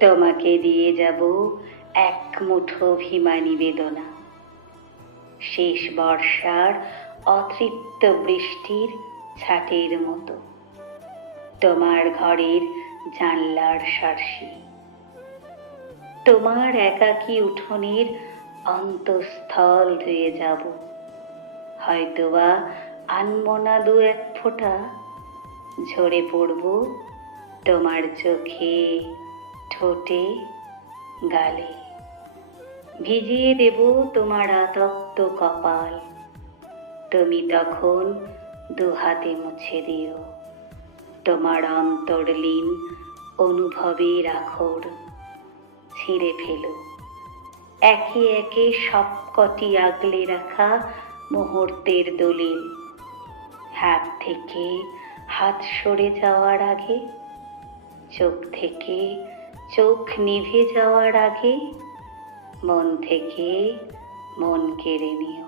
তোমাকে দিয়ে যাব এক মুঠো অভিমানী বেদনা, শেষ বর্ষার অতৃপ্ত বৃষ্টির ছাটের মতো তোমার ঘরের জানলার সার্সি। তোমার একাকী উঠোনের অন্তঃস্থল ধুয়ে যাব, হয়তোবা আনমো না দু এক ফোঁটা, ঝরে পড়ব তোমার চোখে, ঠোঁটে, গালে। ভিজিয়ে দেব তোমার আতপ্ত কপাল, তুমি তখন দুহাতে মুছে দিও তোমার অন্তর্লীন অনুভবের আখর। ছিঁড়ে ফেলো একে একে সবকটি আগলে রাখা মুহূর্তের দলিল। হাত থেকে হাত সরে যাওয়ার আগে, চোখ থেকে চোখ নিভে যাওয়ার আগে, মন থেকে মন কেড়ে নিও।